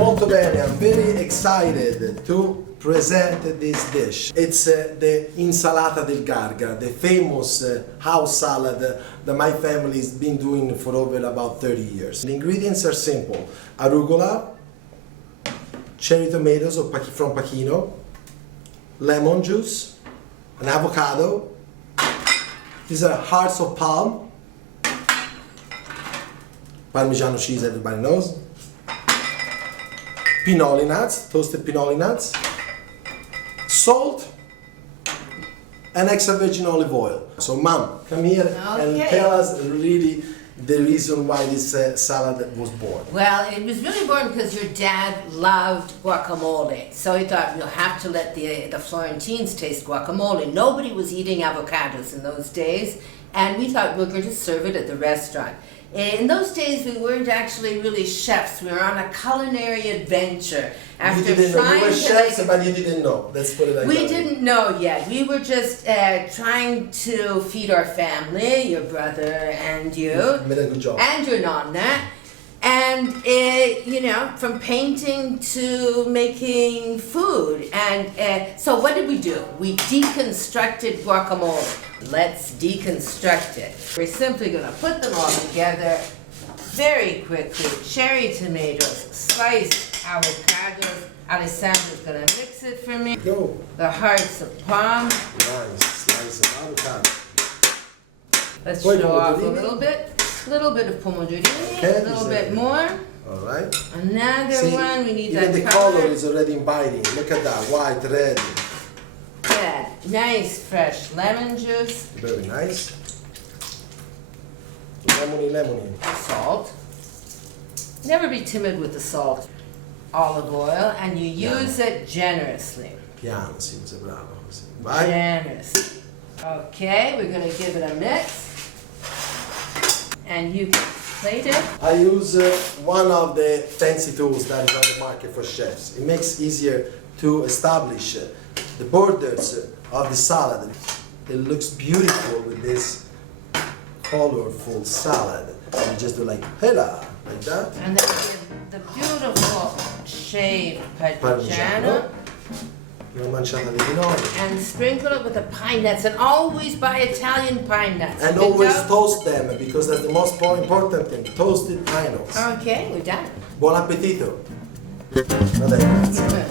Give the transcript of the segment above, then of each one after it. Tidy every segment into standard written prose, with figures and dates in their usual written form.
Molto bene, I'm very excited to present this dish. It's the insalata del Garga, the famous house salad that my family's been doing for over about 30 years. The ingredients are simple: arugula, cherry tomatoes from Pachino, lemon juice, an avocado. These are hearts of palm, Parmigiano cheese, everybody knows, pinoli nuts, toasted pinoli nuts, salt, and extra virgin olive oil. So, Mom, come here and tell us really the reason why this salad was born. Well, it was really born because your dad loved guacamole. So he thought, you'll have to let the Florentines taste guacamole. Nobody was eating avocados in those days, and we thought we were going to serve it at the restaurant. In those days, we weren't actually really chefs. We were on a culinary adventure. After you didn't know. You were chefs, but you didn't know. Let's put it like that. We didn't know yet. We were just trying to feed our family, your brother and you. You made a good job. And your nonna. And, you know, from painting to making food. And so what did we do? We deconstructed guacamole. Let's deconstruct it. We're simply going to put them all together very quickly. Cherry tomatoes, sliced avocados. Alessandro's going to mix it for me. Go. The hearts of palm. Nice slice of avocado. Let's show off a little bit. A little bit of pomodorini, a little bit more. All right. Another one, we need that even the color is already inviting. Look at that, white, red. Yeah, nice fresh lemon juice. Very nice. Lemony. Salt. Never be timid with the salt. Olive oil, and you use it generously. Piano, sì, sei bravo. Vai. Generous. Okay, we're going to give it a mix. And you can plate it. I use one of the fancy tools that is on the market for chefs. It makes it easier to establish the borders of the salad. It looks beautiful with this colorful salad. You just do like, hela, like that. And then the beautiful shaved Parmigiano. And sprinkle it with the pine nuts, and always buy Italian pine nuts. And always toast them, because that's the most important thing, toasted pine nuts. Okay, we're done. Buon appetito. Grazie.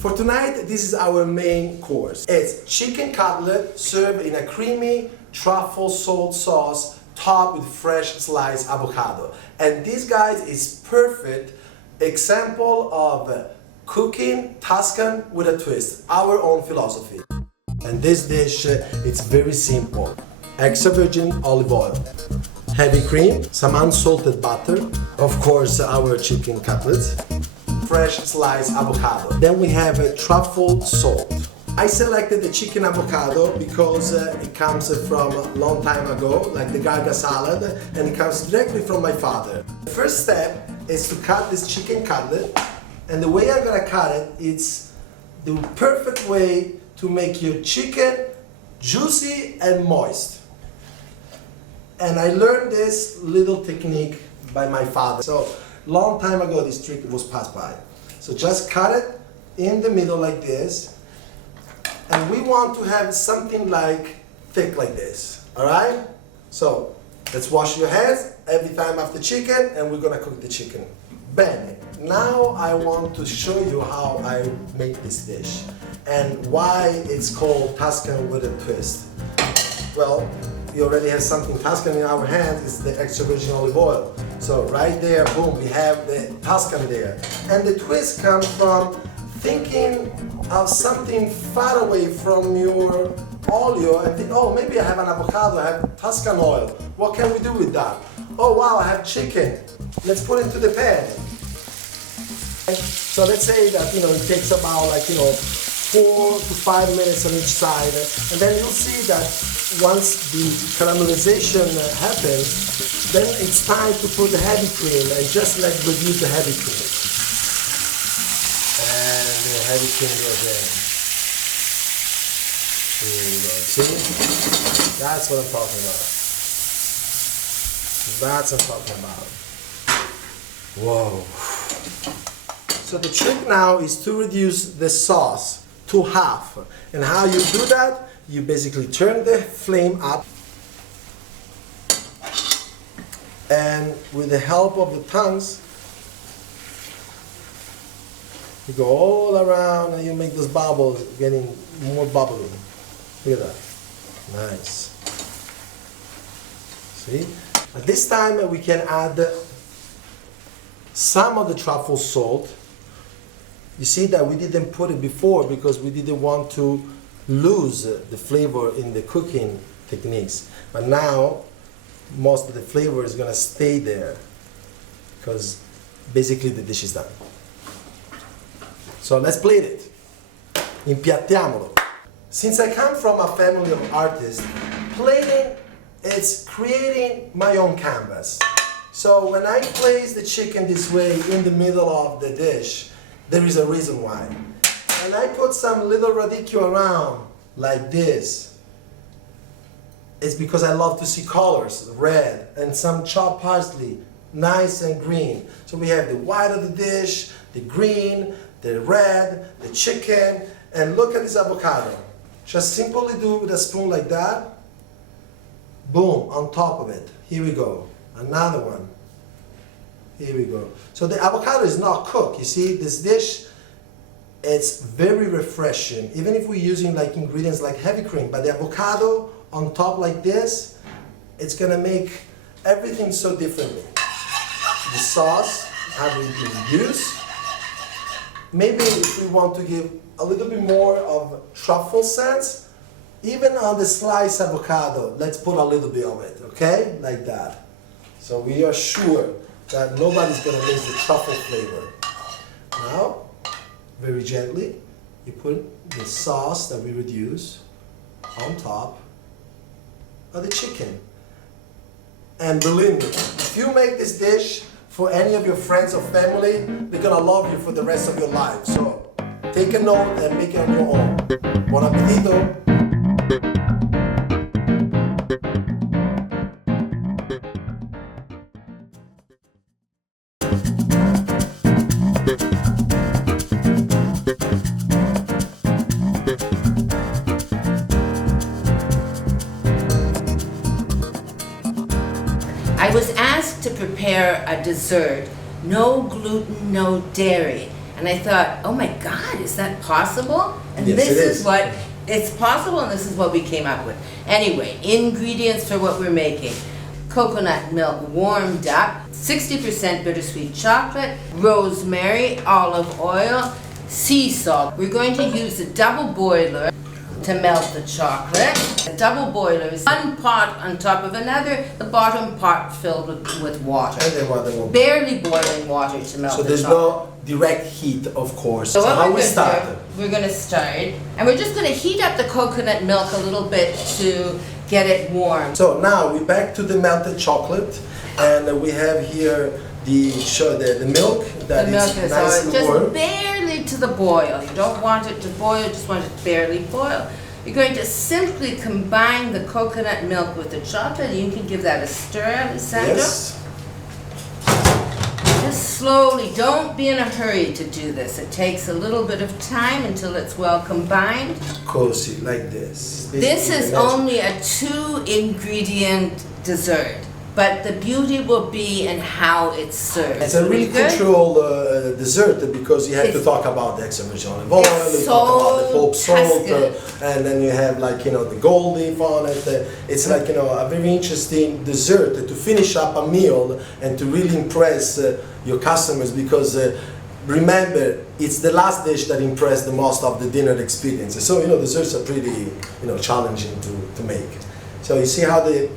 For tonight, this is our main course. It's chicken cutlet served in a creamy truffle salt sauce topped with fresh sliced avocado. And this, guys, is perfect example of cooking Tuscan with a twist, our own philosophy. And this dish, it's very simple. Extra virgin olive oil, heavy cream, some unsalted butter, of course our chicken cutlets, fresh sliced avocado. Then we have a truffle salt. I selected the chicken avocado because it comes from a long time ago, like the Garga salad, and it comes directly from my father. The first step is to cut this chicken cutlet, and the way I'm gonna cut it, it's the perfect way to make your chicken juicy and moist. And I learned this little technique by my father. So, long time ago, this trick was passed by. So just cut it in the middle like this, and we want to have something like thick like this, all right? So let's wash your hands every time after chicken, and we're gonna cook the chicken. Bene. Now I want to show you how I make this dish and why it's called Tuscan with a twist. Well, we already have something Tuscan in our hands. It's the extra virgin olive oil. So right there, boom, we have the Tuscan there. And the twist comes from thinking of something far away from your olio and think, oh, maybe I have an avocado, I have Tuscan oil. What can we do with that? Oh wow, I have chicken. Let's put it into the pan. So let's say that, it takes about 5 4 to 5 minutes on each side, and then you'll see that once the caramelization happens, then it's time to put the heavy cream and just reduce the heavy cream. And the heavy cream goes in. Here we go. See? That's what I'm talking about. That's what I'm talking about. Whoa. So the trick now is to reduce the sauce to half. And how you do that? You basically turn the flame up, and with the help of the tongues, you go all around and you make those bubbles getting more bubbly. Look at that. Nice. See? At this time we can add some of the truffle salt. You see that we didn't put it before because we didn't want to lose the flavor in the cooking techniques. But now most of the flavor is going to stay there because basically the dish is done. So let's plate it. Impiattiamolo. Since I come from a family of artists, plating is creating my own canvas. So when I place the chicken this way in the middle of the dish, there is a reason why. And I put some little radicchio around like this. It's because I love to see colors, red, and some chopped parsley, nice and green. So we have the white of the dish, the green, the red, the chicken, and look at this avocado. Just simply do it with a spoon like that. Boom, on top of it. Here we go. Another one. Here we go. So the avocado is not cooked. You see, this dish, it's very refreshing. Even if we're using like ingredients like heavy cream, but the avocado on top like this, it's gonna make everything so differently. The sauce, how we use. Maybe if we want to give a little bit more of truffle sense, even on the sliced avocado, let's put a little bit of it, okay? Like that. So we are sure that nobody's gonna miss the truffle flavor. Now, very gently, you put the sauce that we reduce on top of the chicken. And believe me, if you make this dish for any of your friends or family, they're gonna love you for the rest of your life. So take a note and make it on your own. Buon appetito! I was asked to prepare a dessert, no gluten, no dairy. And I thought, oh my God, is that possible? And yes, this is what, it's possible, and this is what we came up with. Anyway, ingredients for what we're making. Coconut milk warmed up, 60% bittersweet chocolate, rosemary, olive oil, sea salt. We're going to use a double boiler to melt the chocolate. A double boiler is one pot on top of another, the bottom pot filled with water. And then what? Barely boiling water to melt so the chocolate. So there's no direct heat, of course. So how we start? We're going to start, and we're just going to heat up the coconut milk a little bit to get it warm. So now we're back to the melted chocolate, and we have here the milk that is nice and warm. Just barely to the boil. You don't want it to boil, you just want it to barely boil. You're going to simply combine the coconut milk with the chocolate. You can give that a stir, Alessandro. Yes. Just slowly, don't be in a hurry to do this. It takes a little bit of time until it's well combined. Cozy, like this. This is only a 2-ingredient dessert, but the beauty will be in how it's served. It's a really controlled dessert because you have to talk about the extra virgin olive oil, you talk about the Pope salt, and then you have the gold leaf on it. It's a very interesting dessert to finish up a meal and to really impress your customers because remember, it's the last dish that impressed the most of the dinner experience. So desserts are pretty challenging to make. So you see how the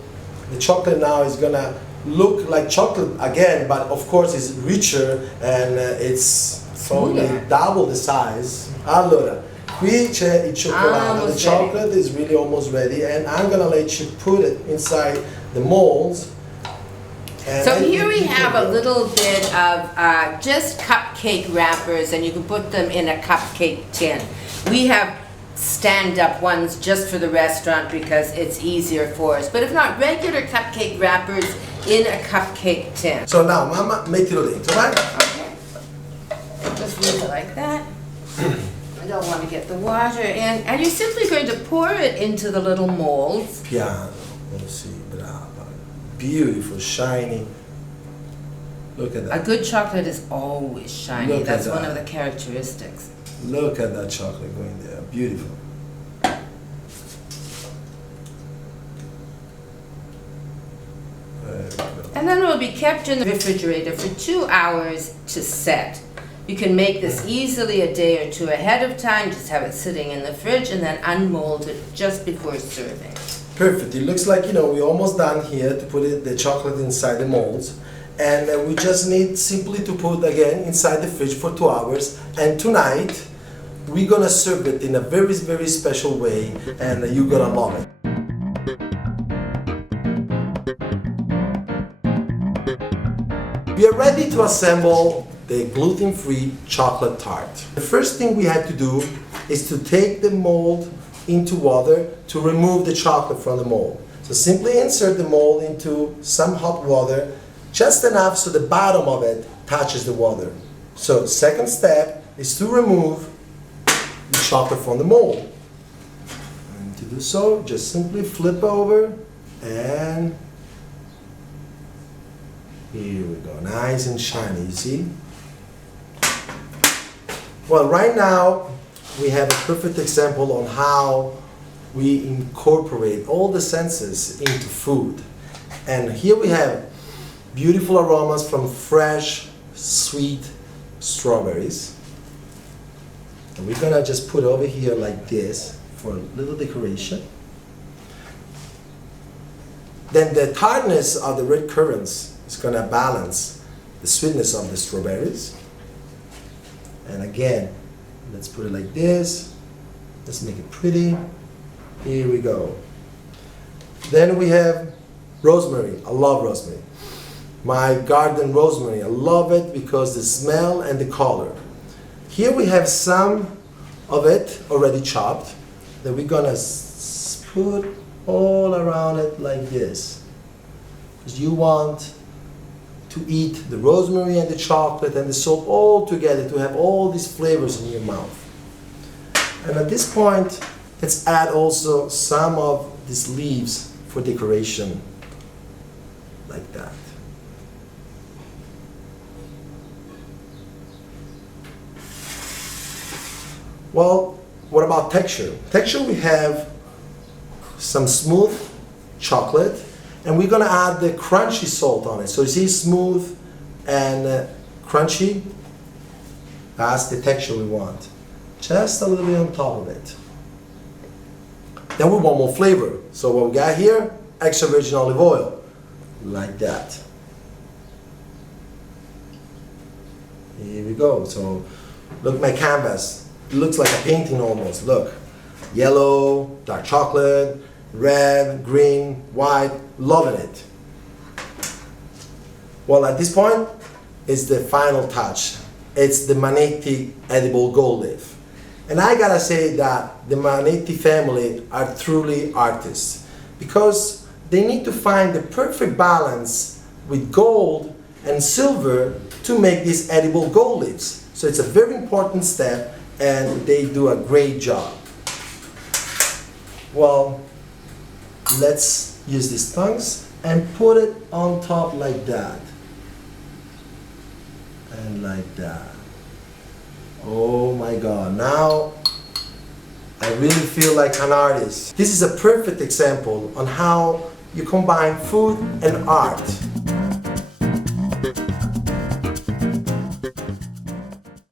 chocolate now is gonna look like chocolate again, but of course it's richer and it's probably double the size. Allora, Qui c'è il cioccolato. The Almost chocolate is really almost ready, and I'm gonna let you put it inside the molds. And So then here we you have can a little bit of just cupcake wrappers, and you can put them in a cupcake tin. We have stand-up ones just for the restaurant because it's easier for us. But if not, regular cupcake wrappers in a cupcake tin. So now, mamma, mettilo dentro, vai. Okay. Just leave it like that. I don't want to get the water in. And you're simply going to pour it into the little molds. Piano, così, brava. Beautiful, shiny. Look at A that. good chocolate is always shiny. Look at That's one that. of the characteristics. Look at that chocolate going there. Beautiful. Very good. And then it will be kept in the refrigerator for 2 hours to set. You can make this easily a day or two ahead of time, just have it sitting in the fridge and then unmold it just before serving. Perfect. It looks like, we're almost done here to put the chocolate inside the molds. And we just need simply to put again inside the fridge for 2 hours. And tonight, we're gonna serve it in a very, very special way, and you're gonna love it. We are ready to assemble the gluten-free chocolate tart. The first thing we have to do is to take the mold into water to remove the chocolate from the mold. So simply insert the mold into some hot water, just enough so the bottom of it touches the water. So second step is to remove the chocolate from the mold. And to do so, just simply flip over, and here we go, nice and shiny, you see? Well, right now we have a perfect example on how we incorporate all the senses into food. And here we have beautiful aromas from fresh, sweet strawberries. And we're gonna just put over here like this for a little decoration. Then the tartness of the red currants is gonna balance the sweetness of the strawberries. And again, let's put it like this. Let's make it pretty. Here we go. Then we have rosemary. I love rosemary. My garden rosemary. I love it because the smell and the color. Here we have some of it already chopped that we're gonna put all around it like this. Because you want to eat the rosemary and the chocolate and the salt all together, to have all these flavors in your mouth. And at this point, let's add also some of these leaves for decoration, like that. Well, what about texture? Texture, we have some smooth chocolate, and we're gonna add the crunchy salt on it. So you see, smooth and crunchy, that's the texture we want. Just a little bit on top of it. Then we want more flavor. So what we got here, extra virgin olive oil, like that. Here we go. So look at my canvas. It looks like a painting almost. Look, yellow, dark chocolate, red, green, white, loving it. Well, at this point, it's the final touch. It's the Manetti edible gold leaf. And I gotta say that the Manetti family are truly artists, because they need to find the perfect balance with gold and silver to make these edible gold leaves. So it's a very important step, and they do a great job. Well, let's use these tongues and put it on top like that. And like that. Oh my God, now I really feel like an artist. This is a perfect example on how you combine food and art.